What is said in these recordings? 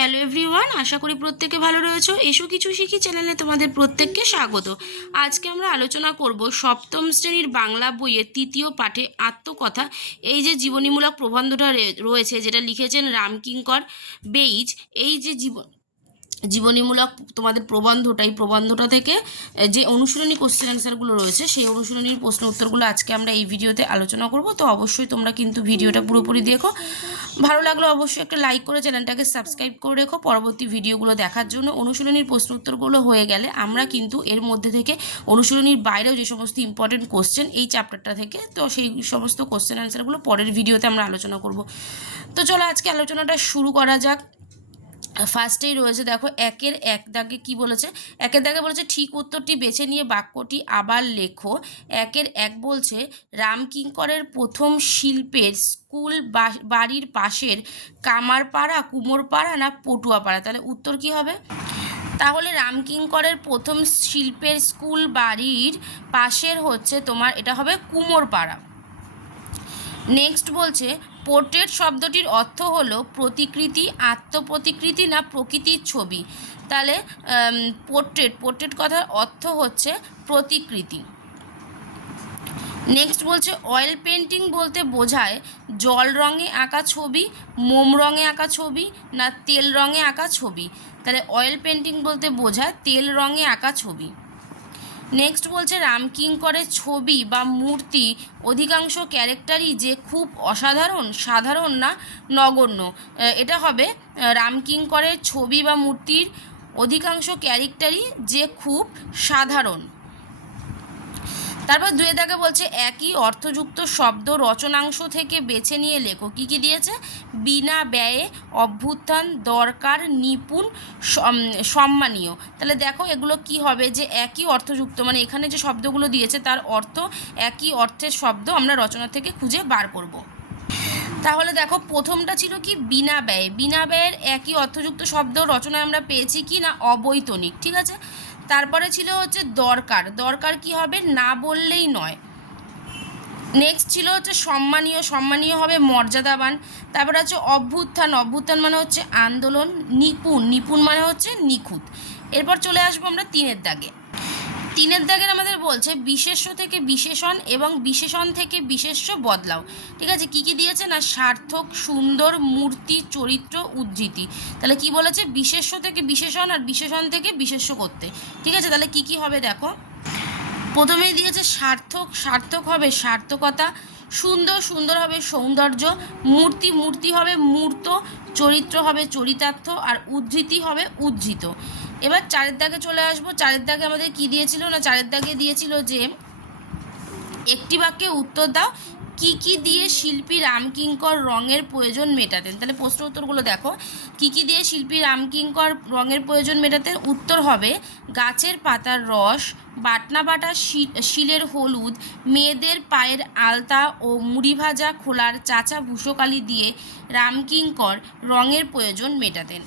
Hello everyone, আশা করি প্রত্যেকে ভালো রয়েছে। এসো কিছু শিখি চ্যানেলে তোমাদের প্রত্যেককে স্বাগত। আজকে আমরা আলোচনা করব সপ্তম শ্রেণির বাংলা বইয়ের তৃতীয় পাঠে আত্মকথা। এই যে জীবনীমূলক প্রবন্ধটা রয়েছে, যেটা লিখেছেন রামকিঙ্কর বেইজ, এই যে জীবন জীবনীমূলক তোমাদের প্রবন্ধটা, এই প্রবন্ধটা থেকে যে অনুশীলনী কোশ্চেন অ্যান্সারগুলো রয়েছে, সেই অনুশীলনীর প্রশ্ন উত্তরগুলো আজকে আমরা এই ভিডিওতে আলোচনা করব। তো অবশ্যই তোমরা কিন্তু ভিডিওটা পুরোপুরি দেখো। ভালো লাগলে অবশ্যই একটা লাইক করে চ্যানেলটাকে সাবস্ক্রাইব করে রেখো। পরবর্তী ভিডিওগুলো দেখার জন্য অনুশীলনীর প্রশ্ন উত্তরগুলো হয়ে গেলে আমরা কিন্তু এর মধ্যে থেকে অনুশীলনীর বাইরেও যে সমস্ত ইম্পর্টেন্ট কোশ্চেন এই চ্যাপ্টারটা থেকে, তো সেই সমস্ত কোশ্চেন অ্যান্সারগুলো পরের ভিডিওতে আমরা আলোচনা করব। তো চলো আজকে আলোচনাটা শুরু করা যাক। ফার্স্টেই রয়েছে, দেখো, একের এক দাগে কি বলেছে? একের দাগে বলেছে, ঠিক উত্তরটি বেছে নিয়ে বাক্যটি আবার লেখো। একের এক বলছে রামকিঙ্করের প্রথম শিল্পের স্কুল বাড়ির পাশের কামারপাড়া, কুমোরপাড়া না পটুয়াপাড়া? তাহলে উত্তর কি হবে? তাহলে রামকিঙ্করের প্রথম শিল্পের স্কুল বাড়ির পাশের হচ্ছে তোমার, এটা হবে কুমোরপাড়া। নেক্সট বলছে পোর্ট্রেট শব্দটির অর্থ হলো প্রতিকৃতি, আত্মপ্রতিকৃতি না প্রকৃতির ছবি। তাহলে পোর্ট্রেট পোর্ট্রেট কথার অর্থ হচ্ছে প্রতিকৃতি। নেক্সট বলছে অয়েল পেন্টিং বলতে বোঝায় জল রঙে আঁকা ছবি, মোম রঙে আঁকা ছবি না তেল রঙে আঁকা ছবি। তাহলে অয়েল পেন্টিং বলতে বোঝায় তেল রঙে আঁকা ছবি। নেক্সট বলছে রামকিঙ্করের ছবি বা মূর্তি অধিকাংশ ক্যারেক্টারই যে খুব অসাধারণ, সাধারণ না, নগণ্য। এটা হবে রামকিঙ্করের ছবি বা মূর্তির অধিকাংশ ক্যারেক্টারই যে খুব সাধারণ। তারপর দুয়ে দাগে বলছে, একই অর্থযুক্ত শব্দ রচনাংশ থেকে বেছে নিয়ে লেখো। কী কী দিয়েছে? বিনা ব্যয়ে অভ্যুত্থান দরকার, নিপুণ সম- সম্মানীয়। তাহলে দেখো এগুলো কি হবে যে একই অর্থযুক্ত মানে এখানে যে শব্দগুলো দিয়েছে তার অর্থ একই অর্থের শব্দ আমরা রচনা থেকে খুঁজে বার করব। তাহলে দেখো, প্রথমটা ছিল কি? বিনা ব্যয়ে। বিনা ব্যয়ের একই অর্থযুক্ত শব্দ রচনায় আমরা পেয়েছি কি না? অবৈতনিক, ঠিক আছে? তারপরে ছিল হচ্ছে দরকার। দরকার কি হবে? না বললেই নয়। নেক্সট ছিল হচ্ছে সম্মানীয়। সম্মানীয় হবে মর্যাদাবান। তারপরে হচ্ছে অভ্যুত্থান। অভ্যুত্থান মানে হচ্ছে আন্দোলন, নিপুণ। নিপুণ মানে হচ্ছে নিখুঁত। এরপর চলে আসব আমরা তিনের দাগে। তিনের দাগের আমাদের বলছে বিশেষ্য থেকে বিশেষণ এবং বিশেষণ থেকে বিশেষ্য বদলাও। ঠিক আছে? কি কি দিয়েছে না? সার্থক, সুন্দর, মূর্তি, চরিত্র, উদ্ধৃতি। তাহলে কি বলেছে? বিশেষ্য থেকে বিশেষণ আর বিশেষণ থেকে বিশেষ্য করতে। ঠিক আছে? তাহলে কি কি হবে দেখো? প্রথমেই দিয়েছে সার্থক। সার্থক হবে সার্থকতা। সুন্দর সুন্দর হবে সৌন্দর্য। মূর্তি মূর্তি হবে মূর্ত। চরিত্র হবে চরিতার্থ। আর উদ্ধৃতি হবে উদ্ধৃত। এবার চারের দাগে চলে আসব। চারের দাগে আমাদের কি দিয়েছিল না চারের দাগে দিয়েছিল যে, একটি বাক্যে উত্তর দাও, কি কি দিয়ে শিল্পী রামকিঙ্কর রঙের প্রয়োজন মেটাতেন? তাহলে প্রশ্ন উত্তরগুলো দেখো। কি কি দিয়ে শিল্পী রামকিঙ্কর রঙের প্রয়োজন মেটাতেন? উত্তর হবে, গাছের পাতার রস, বাটনা বাটা শিলের হলুদ, মেয়েদের পায়ের আলতা ও মুড়ি ভাজা খোলার চাচা ভূষকালি দিয়ে রামকিঙ্কর রঙের প্রয়োজন মেটাতেন।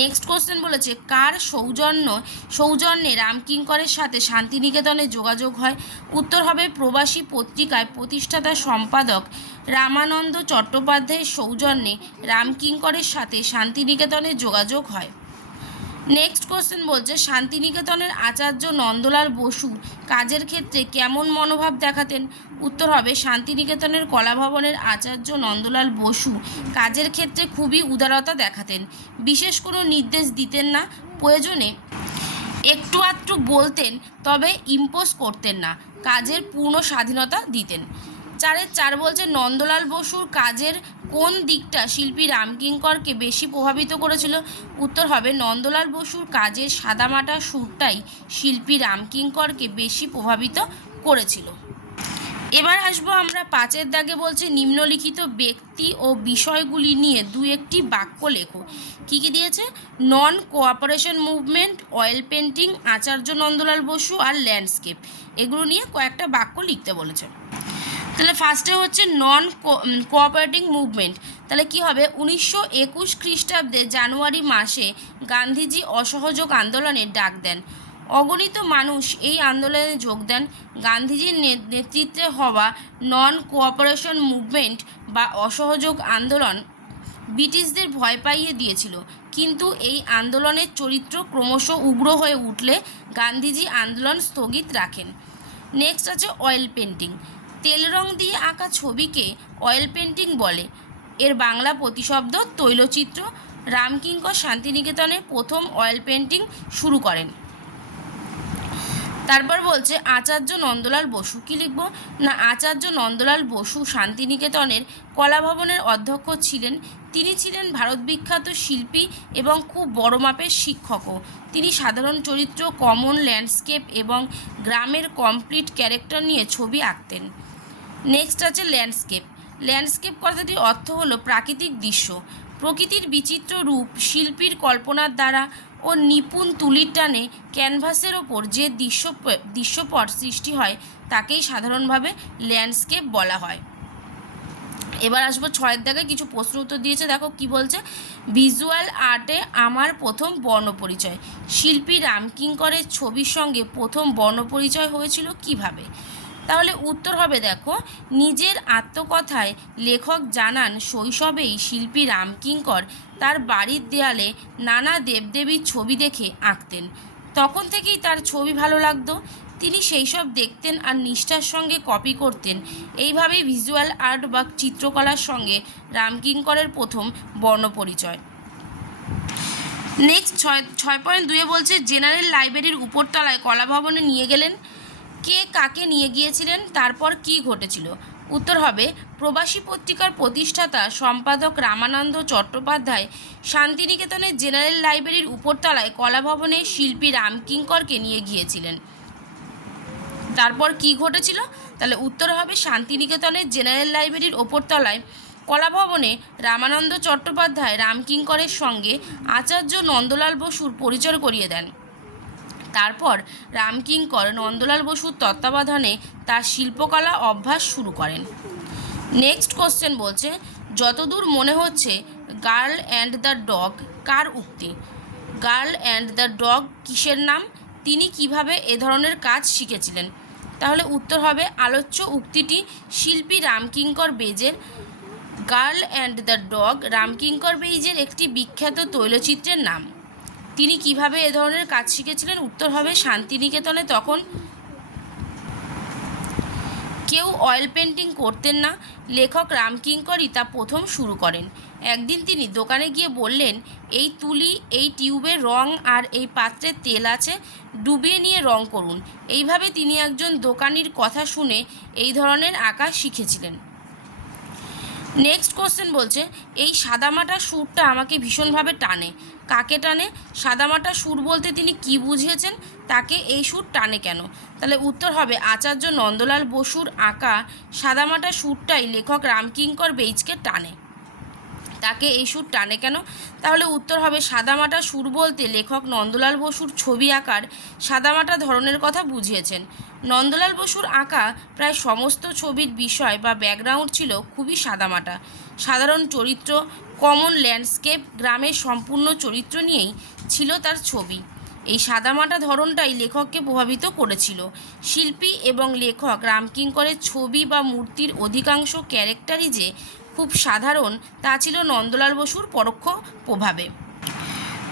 নেক্সট কোশ্চেন বলেছে, কার সৌজন্য, সৌজন্যে রামকিঙ্করের সাথে শান্তিনিকেতনে যোগাযোগ হয়? উত্তর হবে, প্রবাসী পত্রিকায় প্রতিষ্ঠাতা সম্পাদক রামানন্দ চট্টোপাধ্যায়ের সৌজন্যে রামকিঙ্করের সাথে শান্তিনিকেতনে যোগাযোগ হয়। নেক্সট কোশ্চেন বলছে, শান্তিনিকেতনের আচার্য নন্দলাল বসু কাজের ক্ষেত্রে কেমন মনোভাব দেখাতেন? উত্তর হবে, শান্তিনিকেতনের কলাভবনের আচার্য নন্দলাল বসু কাজের ক্ষেত্রে খুবই উদারতা দেখাতেন। বিশেষ কোনো নির্দেশ দিতেন না, প্রয়োজনে একটু আধটু বলতেন, তবে ইম্পোজ করতেন না, কাজের পূর্ণ স্বাধীনতা দিতেন। চারের চার বলছে, নন্দলাল বসুর কাজের কোন দিকটা শিল্পী রামকিঙ্করকে বেশি প্রভাবিত করেছিল? উত্তর হবে, নন্দলাল বসুর কাজের সাদামাটা সুরটাই শিল্পী রামকিঙ্করকে বেশি প্রভাবিত করেছিল। এবার আসব আমরা পাঁচের দাগে বলছে, নিম্নলিখিত ব্যক্তি ও বিষয়গুলি নিয়ে দু একটি বাক্য লেখো। কী কী দিয়েছে? Non cooperation movement, oil painting, আচার্য নন্দলাল বসু আর ল্যান্ডস্কেপ। এগুলো নিয়ে কয়েকটা বাক্য লিখতে বলেছে। তাহলে ফার্স্টে হচ্ছে নন কোঅপারেটিং মুভমেন্ট তাহলে কি হবে? উনিশশো একুশ খ্রিস্টাব্দে জানুয়ারি মাসে গান্ধীজি অসহযোগ আন্দোলনের ডাক দেন। অগণিত মানুষ এই আন্দোলনে যোগ দেন। গান্ধীজির নেতৃত্বে হওয়া নন কোঅপারেশন মুভমেন্ট বা অসহযোগ আন্দোলন ব্রিটিশদের ভয় পাইয়ে দিয়েছিল। কিন্তু এই আন্দোলনের চরিত্র ক্রমশ উগ্র হয়ে উঠলে গান্ধীজি আন্দোলন স্থগিত রাখেন। নেক্সট আছে অয়েল পেন্টিং তেল রং দিয়ে আঁকা ছবিকে অয়েল পেন্টিং বলে। এর বাংলা প্রতিশব্দ তৈলচিত্র। রামকিঙ্কর শান্তিনিকেতনে প্রথম অয়েল পেন্টিং শুরু করেন। তারপর বলছে, আচার্য নন্দলাল বসু কী লিখব? না, আচার্য নন্দলাল বসু শান্তিনিকেতনের কলাভবনের অধ্যক্ষ ছিলেন। তিনি ছিলেন ভারত বিখ্যাত শিল্পী এবং খুব বড় মাপের শিক্ষকও তিনি সাধারণ চরিত্র কমন ল্যান্ডস্কেপ এবং গ্রামের কমপ্লিট ক্যারেক্টার নিয়ে ছবি আঁকতেন। নেক্সট আছে ল্যান্ডস্কেপ ল্যান্ডস্কেপ কথাটির অর্থ হলো প্রাকৃতিক দৃশ্য। প্রকৃতির বিচিত্র রূপ, শিল্পীর কল্পনার দ্বারা ও নিপুণ তুলির টানে ক্যানভাসের ওপর যে দৃশ্য দৃশ্যপট সৃষ্টি হয়, তাকেই সাধারণভাবে ল্যান্ডস্কেপ বলা হয়। এবার আসব ছয়ের দাগে, কিছু প্রশ্ন উত্তর দিয়েছে। দেখো কি বলছে? ভিজুয়াল আর্টে আমার প্রথম বর্ণপরিচয় শিল্পী রামকিঙ্করের ছবির সঙ্গে প্রথম বর্ণপরিচয় হয়েছিল কীভাবে? তাহলে উত্তর হবে দেখো, নিজের আত্মকথায় লেখক জানান শৈশবেই শিল্পী রামকিঙ্কর তার বাড়ির দেয়ালে নানা দেবদেবীর ছবি দেখে আঁকতেন। তখন থেকেই তার ছবি ভালো লাগতো। তিনি সেই সব দেখতেন আর নিষ্ঠার সঙ্গে কপি করতেন। এইভাবেই ভিজুয়াল আর্ট বা চিত্রকলার সঙ্গে রামকিঙ্করের প্রথম বর্ণপরিচয়। নেক্সট ছয় ছয় পয়েন্ট দুয়ে বলছে জেনারেল লাইব্রেরির উপরতলায় কলাভবনে নিয়ে গেলেন। কে কাকে নিয়ে গিয়েছিলেন, তারপর কি ঘটেছিল? উত্তর হবে, প্রবাসী পত্রিকার প্রতিষ্ঠাতা সম্পাদক রামানন্দ চট্টোপাধ্যায় শান্তিনিকেতনের জেনারেল লাইব্রেরির উপরতলায় কলাভবনে শিল্পী রামকিঙ্করকে নিয়ে গিয়েছিলেন। তারপর কি ঘটেছিল? তাহলে উত্তর হবে, শান্তিনিকেতনের জেনারেল লাইব্রেরির ওপরতলায় কলাভবনে রামানন্দ চট্টোপাধ্যায় রামকিঙ্করের সঙ্গে আচার্য নন্দলাল বসুর পরিচয় করিয়ে দেন। তারপর রামকিঙ্কর নন্দলাল বসুর তত্ত্বাবধানে তার শিল্পকলা অভ্যাস শুরু করেন। নেক্সট কোশ্চেন বলছে, যতদূর মনে হচ্ছে গার্ল অ্যান্ড দ্য ডগ কার উক্তি? গার্ল অ্যান্ড দ্য ডগ কিসের নাম? তিনি কীভাবে এ ধরনের কাজ শিখেছিলেন? তাহলে উত্তর হবে আলোচ্য উক্তিটি শিল্পী রামকিঙ্কর বেজের girl and the dog Ramkinkar বেইজের একটি বিখ্যাত তৈলচিত্রের নাম। তিনি কীভাবে এ ধরনের কাজ শিখেছিলেন? উত্তর হবে শান্তিনিকেতনে তখন কেউ অয়েল পেন্টিং করতেন না। লেখক রামকিঙ্করই তা প্রথম শুরু করেন। একদিন তিনি দোকানে গিয়ে বললেন, এই তুলি, এই টিউবে রং আর এই পাত্রে তেল আছে, ডুবিয়ে নিয়ে রং করুন। এইভাবে তিনি একজন দোকানির কথা শুনে এই ধরনের আঁকা শিখেছিলেন। নেক্সট কোশ্চেন বলছে, এই সাদামাটা সুরটা আমাকে ভীষণভাবে টানে। কাকে টানে? সাদামাটা সুর বলতে তিনি কি বুঝিয়েছেন? তাকে এই সুর টানে কেন? তাহলে উত্তর হবে আচার্য নন্দলাল বসুর আঁকা সাদামাটা সুরটাই লেখক রামকিঙ্কর বেইজকে টানে। তাকে এই সুর টানে কেন? তাহলে উত্তর হবে, সাদামাটা সুর বলতে লেখক নন্দলাল বসুর ছবি আঁকার সাদামাটা ধরনের কথা বুঝিয়েছেন। নন্দলাল বসুর আঁকা প্রায় সমস্ত ছবির বিষয় বা ব্যাকগ্রাউন্ড ছিল খুবই সাদামাটা। সাধারণ চরিত্র, কমন ল্যান্ডস্কেপ, গ্রামের সম্পূর্ণ চরিত্র নিয়েই ছিল তার ছবি। এই সাদামাটা ধরনটাই লেখককে প্রভাবিত করেছিল। শিল্পী এবং লেখক রামকিঙ্করের ছবি বা মূর্তির অধিকাংশ ক্যারেক্টারই যে খুব সাধারণ, তা ছিল নন্দলাল বসুর পরোক্ষ প্রভাবে।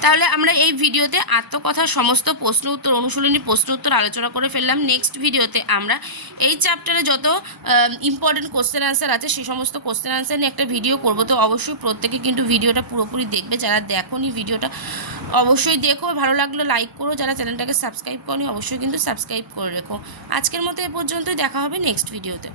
তাহলে আমরা এই ভিডিওতে আত্মকথার সমস্ত প্রশ্ন উত্তর, অনুশীলনী প্রশ্ন উত্তর আলোচনা করে ফেললাম। নেক্সট ভিডিওতে আমরা এই চ্যাপ্টারে যত ইম্পর্টেন্ট কোশ্চেন অ্যান্সার আছে সেই সমস্ত কোশ্চেন অ্যান্সার নিয়ে একটা ভিডিও করব। তো অবশ্যই প্রত্যেকে কিন্তু ভিডিওটা পুরোপুরি দেখবে। যারা দেখোনি ভিডিওটা, অবশ্যই দেখো। ভালো লাগলে লাইক করো। যারা চ্যানেলটাকে সাবস্ক্রাইব করনি, অবশ্যই কিন্তু সাবস্ক্রাইব করে রেখো। আজকের মতো এ পর্যন্তই। দেখা হবে নেক্সট ভিডিওতে